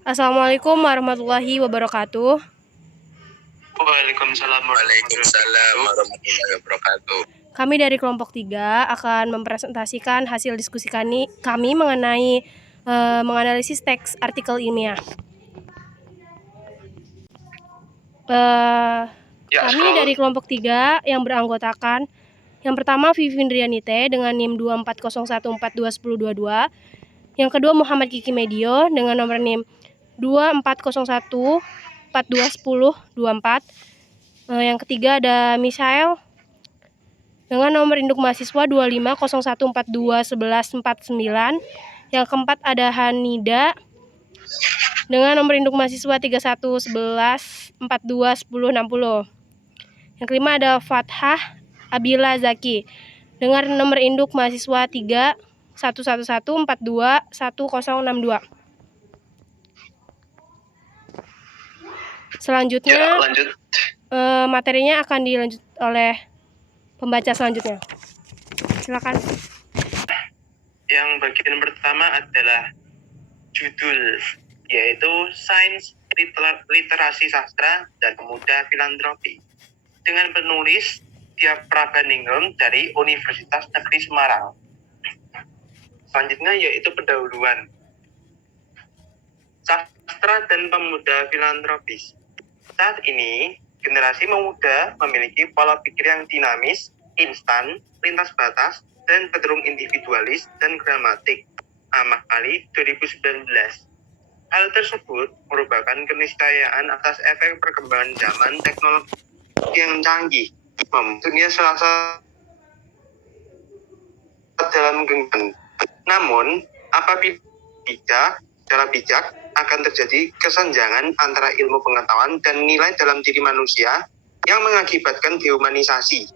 Assalamualaikum warahmatullahi wabarakatuh. Waalaikumsalam warahmatullahi wabarakatuh. Kami dari kelompok 3 akan mempresentasikan hasil diskusi kami mengenai menganalisis teks artikel ilmiah. Kami dari kelompok 3 yang beranggotakan yang pertama Vivindrianite dengan NIM 2401421022. Yang kedua Muhammad Kiki Medio dengan nomor NIM 2401421024. Yang ketiga ada Misael dengan nomor induk mahasiswa 2501421149. Yang keempat ada Hanida dengan nomor induk mahasiswa 3111421060. Yang kelima ada Fathah Abila Zaki dengan nomor induk mahasiswa 3111421062. Selanjutnya materinya akan dilanjut oleh pembaca selanjutnya. Silakan. Yang bagian pertama adalah judul, yaitu Sains Literasi Sastra dan Pemuda Filantropi, dengan penulis Dia Prabandingrum dari Universitas Negeri Semarang. Selanjutnya yaitu pendahuluan. Sastra dan pemuda filantropis. Saat ini, generasi pemuda memiliki pola pikir yang dinamis, instan, lintas batas, dan cenderung individualis dan gramatik. Amali 2019. Hal tersebut merupakan keniscayaan atas efek perkembangan zaman teknologi yang canggih. Dunia selasa dalam genggaman. Namun, apabila secara bijak akan terjadi kesenjangan antara ilmu pengetahuan dan nilai dalam diri manusia yang mengakibatkan dehumanisasi.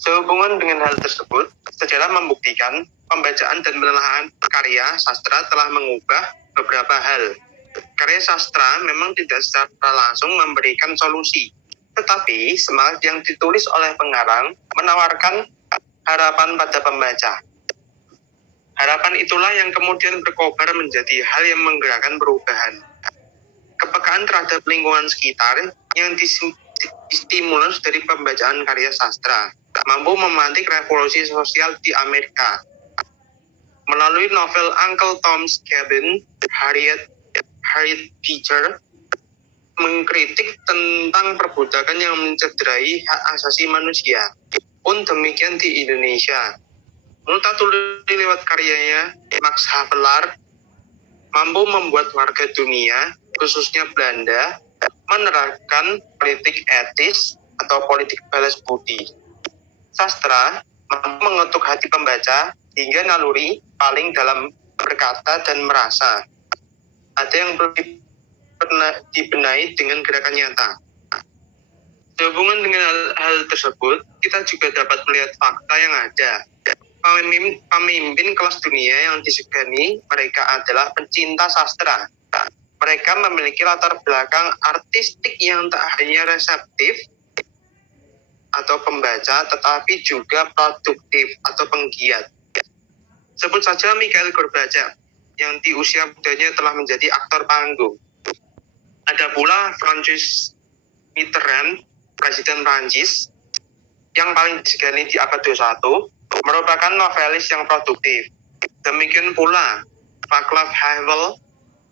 Sehubungan dengan hal tersebut, sejarah membuktikan pembacaan dan penelaahan karya sastra telah mengubah beberapa hal. Karya sastra memang tidak secara langsung memberikan solusi, tetapi semangat yang ditulis oleh pengarang menawarkan harapan pada pembaca. Harapan itulah yang kemudian berkobar menjadi hal yang menggerakkan perubahan. Kepekaan terhadap lingkungan sekitar yang distimulus dari pembacaan karya sastra mampu memantik revolusi sosial di Amerika. Melalui novel Uncle Tom's Cabin, Harriet Beecher mengkritik tentang perbudakan yang mencederai hak asasi manusia. Pun demikian di Indonesia. Multatuli lewat karyanya, Max Havelaar mampu membuat warga dunia, khususnya Belanda, menerapkan politik etis atau politik balas budi. Sastra mampu mengetuk hati pembaca hingga naluri paling dalam berkata dan merasa. Ada yang perlu dibenahi dengan gerakan nyata. Sehubungan dengan hal tersebut, kita juga dapat melihat fakta yang ada. Pemimpin kelas dunia yang disegani mereka adalah pencinta sastra. Mereka memiliki latar belakang artistik yang tak hanya reseptif atau pembaca, tetapi juga produktif atau penggiat. Sebut saja Mikhail Gorbachev, yang di usia mudanya telah menjadi aktor panggung. Ada pula Francois Mitterrand, Presiden Prancis, yang paling disegani di abad 21, merupakan novelis yang produktif. Demikian pula Václav Havel,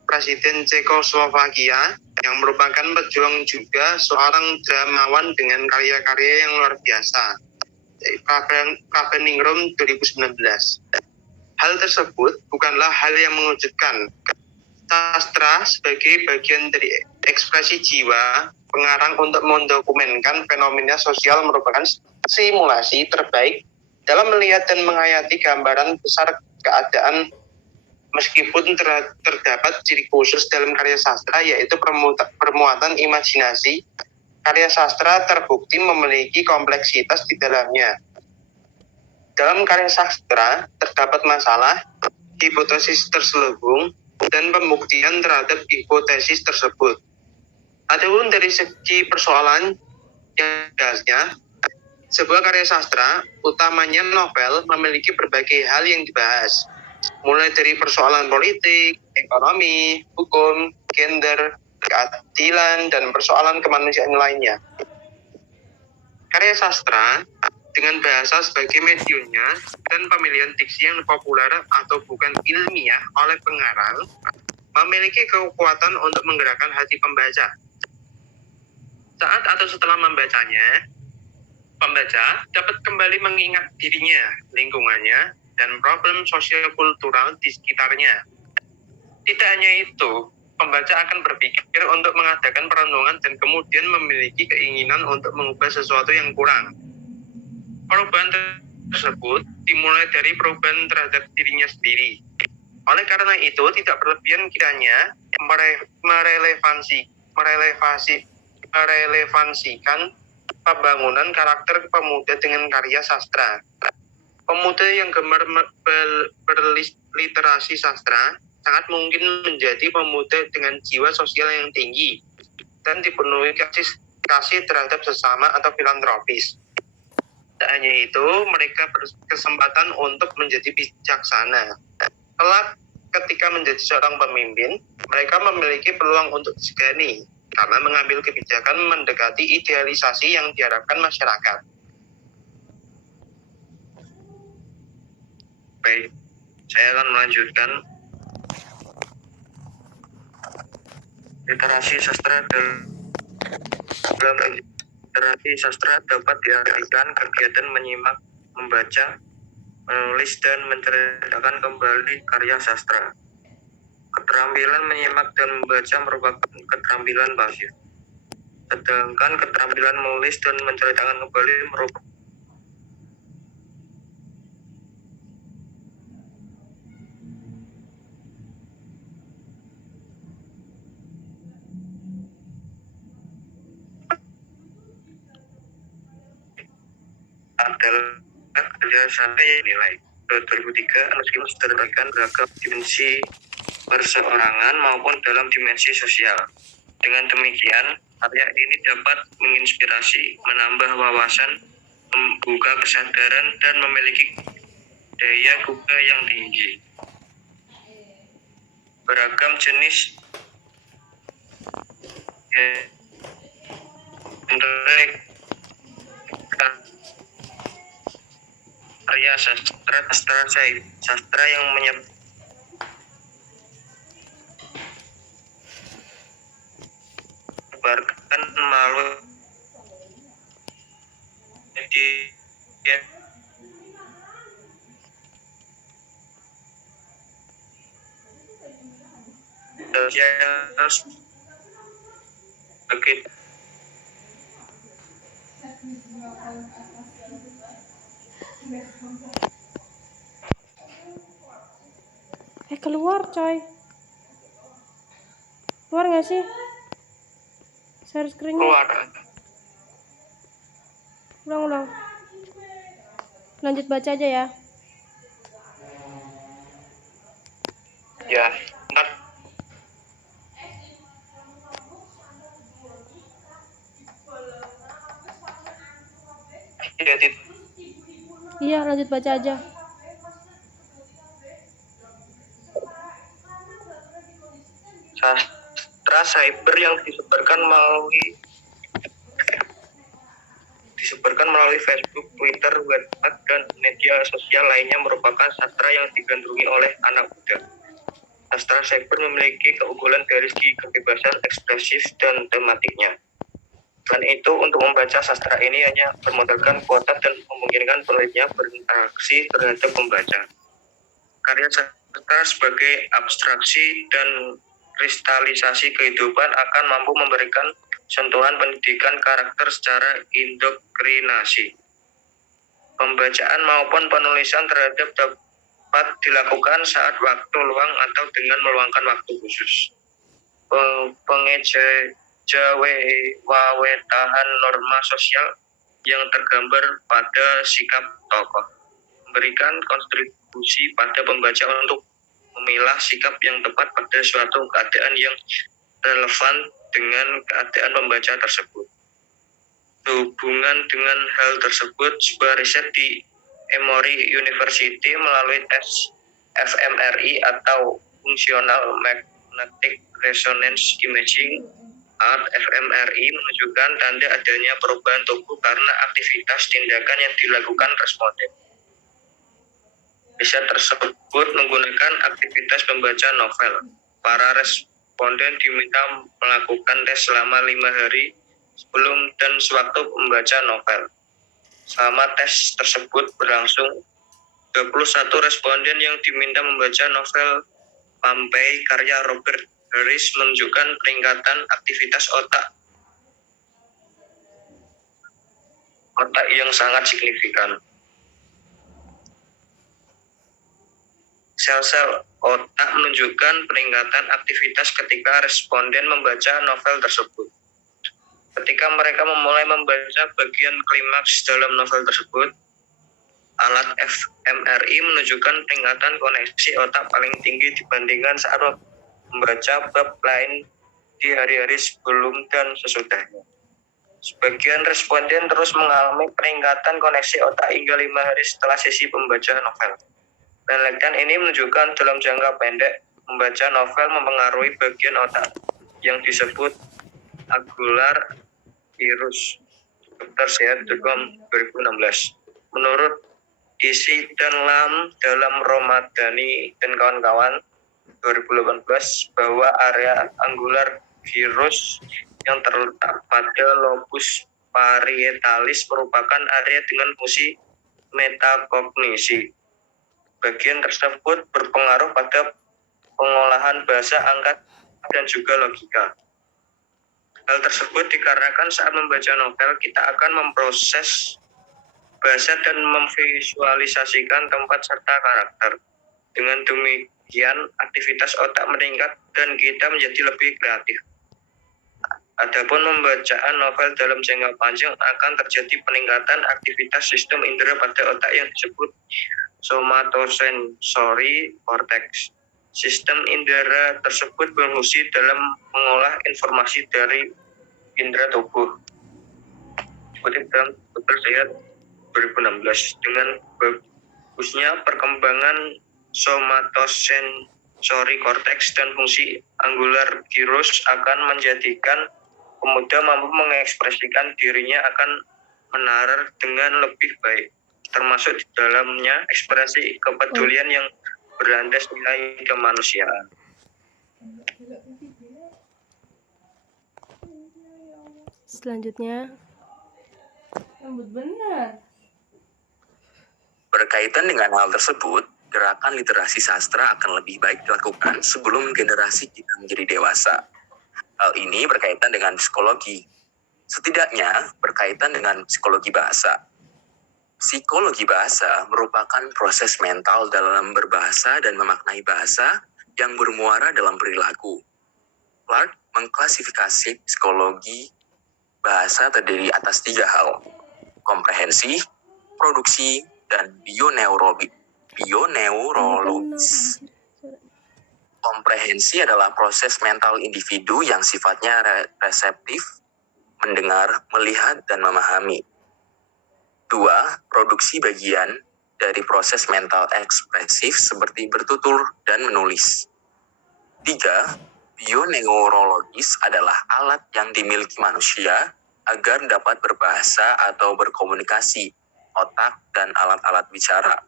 Presiden Cekoslovakia, yang merupakan pejuang juga seorang dramawan dengan karya-karya yang luar biasa. Prabandingrum 2019. Hal tersebut bukanlah hal yang mengejutkan. Sastra sebagai bagian dari ekspresi jiwa pengarang untuk mendokumenkan fenomena sosial merupakan simulasi terbaik dalam melihat dan menghayati gambaran besar keadaan. Meskipun terdapat ciri khusus dalam karya sastra, yaitu permuatan imajinasi, karya sastra terbukti memiliki kompleksitas di dalamnya. Dalam karya sastra terdapat masalah, hipotesis terselubung, dan pembuktian terhadap hipotesis tersebut. Adapun dari segi persoalan yang jelasnya, sebuah karya sastra, utamanya novel, memiliki berbagai hal yang dibahas. mulai dari persoalan politik, ekonomi, hukum, gender, keadilan, dan persoalan kemanusiaan lainnya. Karya sastra dengan bahasa sebagai mediumnya dan pemilihan diksi yang populer atau bukan ilmiah oleh pengarang memiliki kekuatan untuk menggerakkan hati pembaca. Saat atau setelah membacanya, pembaca dapat kembali mengingat dirinya, lingkungannya, dan problem sosial kultural di sekitarnya. Tidak hanya itu, pembaca akan berpikir untuk mengadakan perenungan dan kemudian memiliki keinginan untuk mengubah sesuatu yang kurang. Perubahan tersebut dimulai dari perubahan terhadap dirinya sendiri. Oleh karena itu, tidak berlebihan kiranya merelevansikan pembangunan karakter pemuda dengan karya sastra. Pemuda yang gemar berliterasi sastra sangat mungkin menjadi pemuda dengan jiwa sosial yang tinggi dan dipenuhi kasih terhadap sesama atau filantropis. Tak hanya itu, mereka berkesempatan untuk menjadi bijaksana. Kelak, ketika menjadi seorang pemimpin, mereka memiliki peluang untuk disegani karena mengambil kebijakan mendekati idealisasi yang diharapkan masyarakat. Baik, saya akan melanjutkan. Literasi sastra dalam literasi sastra dapat diartikan kegiatan menyimak, membaca, menulis, dan menceritakan kembali karya sastra. Keterampilan menyimak dan membaca merupakan keterampilan pasif, sedangkan keterampilan menulis dan menceritakan kembali merupakan adalah karya sastra yang nilai. 2003 meskipun diterapkan beragam dimensi perseorangan maupun dalam dimensi sosial. Dengan demikian, karya ini dapat menginspirasi, menambah wawasan, membuka kesadaran, dan memiliki daya gugah yang tinggi. Beragam jenis karya sastra yang menyebarkan melalui media sosial sebagai Keluar coy. Keluar gak sih? Share screen-nya. keluar. Ulang. Lanjut baca aja ya. Ya, ntar. Iya, lanjut baca aja. Sastra cyber yang disebarkan melalui Facebook, Twitter, WhatsApp, dan media sosial lainnya merupakan sastra yang digandrungi oleh anak muda. Sastra cyber memiliki keunggulan dari segi kebebasan ekspresif dan tematiknya. Selain itu, untuk membaca sastra ini hanya bermodalkan kuota dan memungkinkan penulisnya berinteraksi terhadap pembaca. Karya sastra sebagai abstraksi dan kristalisasi kehidupan akan mampu memberikan sentuhan pendidikan karakter secara indoktrinasi. Pembacaan maupun penulisan terhadap dapat dilakukan saat waktu luang atau dengan meluangkan waktu khusus. Pengejawawetahan norma sosial yang tergambar pada sikap tokoh memberikan kontribusi pada pembaca untuk memilah sikap yang tepat pada suatu keadaan yang relevan dengan keadaan pembaca tersebut. Sehubungan dengan hal tersebut, sebuah riset di Emory University melalui tes fMRI atau Functional Magnetic Resonance Imaging fMRI menunjukkan tanda adanya perubahan tubuh karena aktivitas tindakan yang dilakukan responden. Riset tersebut menggunakan aktivitas membaca novel. Para responden diminta melakukan tes selama 5 hari sebelum dan sewaktu membaca novel. Selama tes tersebut berlangsung, 21 responden yang diminta membaca novel Pompey karya Robert Harris menunjukkan peningkatan aktivitas otak yang sangat signifikan. Sel-sel otak menunjukkan peningkatan aktivitas ketika responden membaca novel tersebut. Ketika mereka memulai membaca bagian klimaks dalam novel tersebut, alat fMRI menunjukkan peningkatan koneksi otak paling tinggi dibandingkan saat membaca bab lain di hari-hari sebelum dan sesudahnya. Sebagian responden terus mengalami peningkatan koneksi otak hingga 5 hari setelah sesi pembaca novel. Penelitian ini menunjukkan dalam jangka pendek, membaca novel mempengaruhi bagian otak yang disebut agular virus. Dr.Sehat.com 2016. Menurut Isi dan Lam dalam Romadani dan kawan-kawan 2018 bahwa area angular virus yang terletak pada lobus parietalis merupakan area dengan fungsi metakognisi. Bagian tersebut berpengaruh pada pengolahan bahasa, angka, dan juga logika. Hal tersebut dikarenakan saat membaca novel, kita akan memproses bahasa dan memvisualisasikan tempat serta karakter. Dengan demikian, aktivitas otak meningkat dan kita menjadi lebih kreatif. Adapun pembacaan novel dalam jangka panjang akan terjadi peningkatan aktivitas sistem indera pada otak yang disebut somatosensory cortex. Sistem indera tersebut berfungsi dalam mengolah informasi dari indera tubuh. Kutip dalam Dr. Sehat 2016, dengan bagusnya perkembangan somatosensory cortex dan fungsi angular gyrus akan menjadikan pemuda mampu mengekspresikan dirinya akan menalar dengan lebih baik, termasuk di dalamnya ekspresi kepedulian yang berlandas nilai kemanusiaan. Selanjutnya, berkaitan dengan hal tersebut, gerakan literasi sastra akan lebih baik dilakukan sebelum generasi kita menjadi dewasa. Hal ini berkaitan dengan psikologi. Setidaknya berkaitan dengan psikologi bahasa. Psikologi bahasa merupakan proses mental dalam berbahasa dan memaknai bahasa yang bermuara dalam perilaku. Clark mengklasifikasi psikologi bahasa terdiri atas 3 hal: komprehensi, produksi, dan bioneurologis. Komprehensi adalah proses mental individu yang sifatnya reseptif, mendengar, melihat, dan memahami. 2. Produksi bagian dari proses mental ekspresif seperti bertutur dan menulis. 3. Bioneurologis adalah alat yang dimiliki manusia agar dapat berbahasa atau berkomunikasi, otak, dan alat-alat bicara.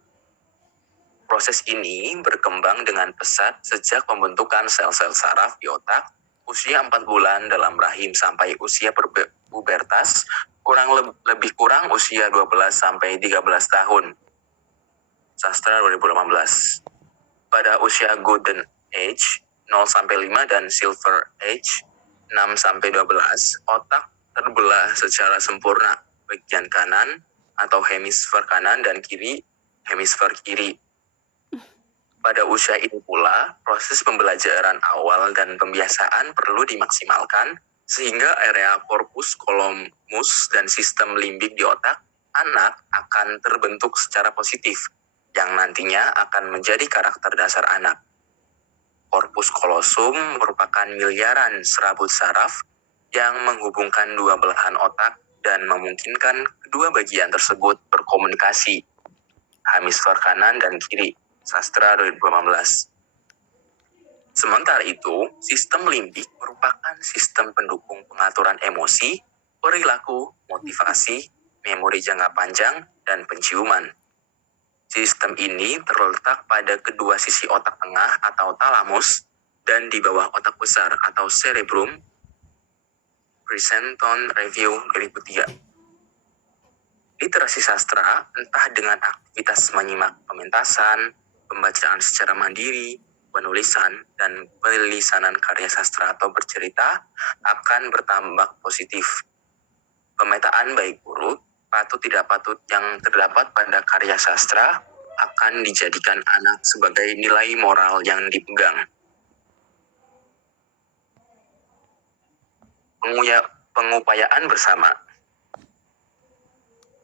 Proses ini berkembang dengan pesat sejak pembentukan sel-sel saraf di otak, usia 4 bulan dalam rahim sampai usia pubertas, lebih kurang usia 12-13 tahun. Sastra 2018. Pada usia Golden Age 0-5 dan Silver Age 6-12, otak terbelah secara sempurna, bagian kanan atau hemisfer kanan dan kiri hemisfer kiri. Pada usia ini pula, proses pembelajaran awal dan pembiasaan perlu dimaksimalkan sehingga area korpus calomus dan sistem limbik di otak anak akan terbentuk secara positif, yang nantinya akan menjadi karakter dasar anak. Korpus kolosum merupakan miliaran serabut saraf yang menghubungkan 2 belahan otak dan memungkinkan kedua bagian tersebut berkomunikasi, hemisfer kanan dan kiri. Sastra 2018. Sementara itu, sistem limbik merupakan sistem pendukung pengaturan emosi, perilaku, motivasi, memori jangka panjang, dan penciuman. Sistem ini terletak pada kedua sisi otak tengah atau talamus dan di bawah otak besar atau cerebrum. Princeton Review 2003. Literasi sastra, entah dengan aktivitas menyimak pementasan, pembacaan secara mandiri, penulisan, dan penelisanan karya sastra atau bercerita, akan bertambah positif. Pemetaan baik buruk, patut tidak patut yang terdapat pada karya sastra akan dijadikan anak sebagai nilai moral yang dipegang. Pengupayaan bersama.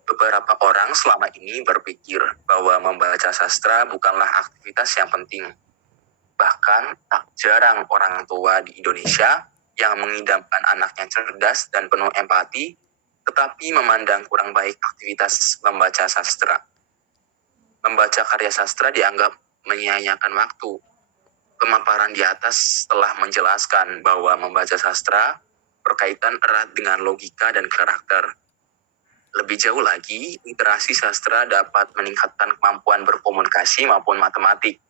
Beberapa orang selama ini berpikir bahwa membaca sastra bukanlah aktivitas yang penting. Bahkan tak jarang orang tua di Indonesia yang mengidamkan anaknya cerdas dan penuh empati, tetapi memandang kurang baik aktivitas membaca sastra. Membaca karya sastra dianggap menyia-nyiakan waktu. Pemaparan di atas telah menjelaskan bahwa membaca sastra berkaitan erat dengan logika dan karakter. Lebih jauh lagi, literasi sastra dapat meningkatkan kemampuan berkomunikasi maupun matematik.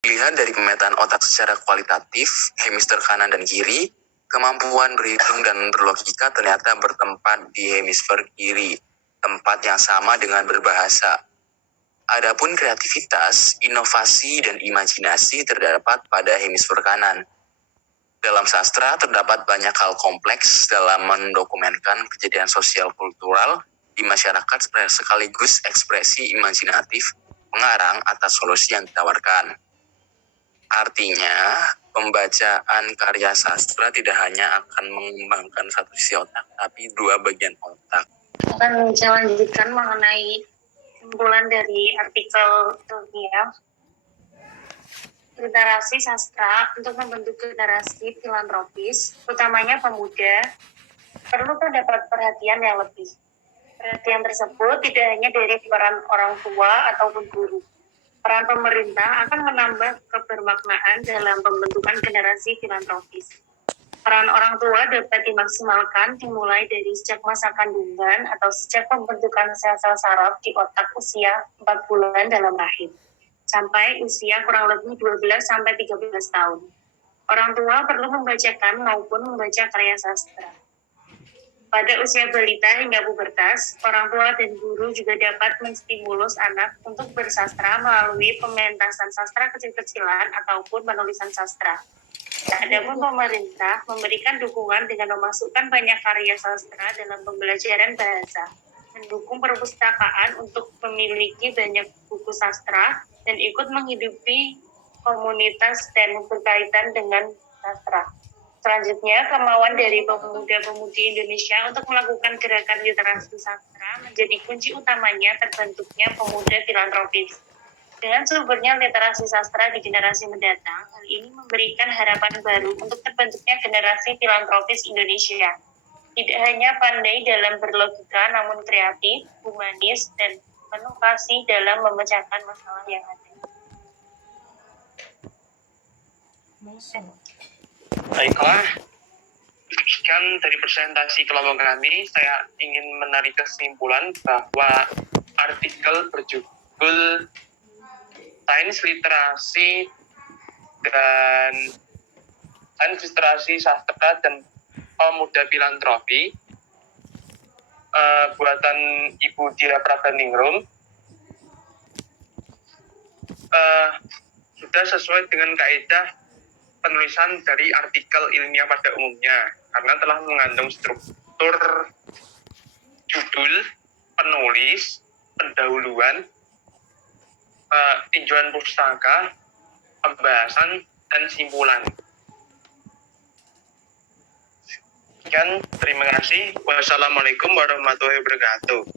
Dilihat dari pemetaan otak secara kualitatif, hemisfer kanan dan kiri, kemampuan berhitung dan berlogika ternyata bertempat di hemisfer kiri, tempat yang sama dengan berbahasa. Adapun kreativitas, inovasi, dan imajinasi terdapat pada hemisfer kanan. Dalam sastra terdapat banyak hal kompleks dalam mendokumentkan kejadian sosial kultural di masyarakat sekaligus ekspresi imajinatif mengarang atas solusi yang ditawarkan. Artinya, pembacaan karya sastra tidak hanya akan mengembangkan satu sisi otak, tapi dua bagian otak. Akan saya lanjutkan mengenai kesimpulan dari artikel ilmiah. Literasi sastra untuk membentuk generasi filantropis, utamanya pemuda, perlu mendapat perhatian yang lebih. Perhatian tersebut tidak hanya dari peran orang tua ataupun guru. Peran pemerintah akan menambah kebermaknaan dalam pembentukan generasi filantropis. Peran orang tua dapat dimaksimalkan dimulai dari sejak masa kandungan atau sejak pembentukan sel-sel saraf di otak usia 4 bulan dalam rahim, sampai usia kurang lebih 12-13 tahun. Orang tua perlu membacakan maupun membaca karya sastra. Pada usia balita hingga pubertas, orang tua dan guru juga dapat menstimulus anak untuk bersastra melalui pementasan sastra kecil-kecilan ataupun penulisan sastra. Adapun pemerintah memberikan dukungan dengan memasukkan banyak karya sastra dalam pembelajaran bahasa, mendukung perpustakaan untuk memiliki banyak buku sastra, dan ikut menghidupi komunitas dan berkaitan dengan sastra. Selanjutnya, kemauan dari pemuda-pemudi Indonesia untuk melakukan gerakan literasi sastra menjadi kunci utamanya terbentuknya pemuda filantropis. Dengan sumbernya literasi sastra di generasi mendatang, hal ini memberikan harapan baru untuk terbentuknya generasi filantropis Indonesia. Tidak hanya pandai dalam berlogika, namun kreatif, humanis, dan penuh kasih dalam memecahkan masalah yang ada. Baiklah, sekian dari presentasi kelompok kami. Saya ingin menarik kesimpulan bahwa artikel berjudul Sains Literasi Sastra dan Pemuda Filantropi buatan Ibu Dira Prabaningrum sudah sesuai dengan kaidah penulisan dari artikel ilmiah pada umumnya, karena telah mengandung struktur judul, penulis, pendahuluan, tinjauan pustaka, pembahasan, dan simpulan. Sekian, terima kasih. Wassalamualaikum warahmatullahi wabarakatuh.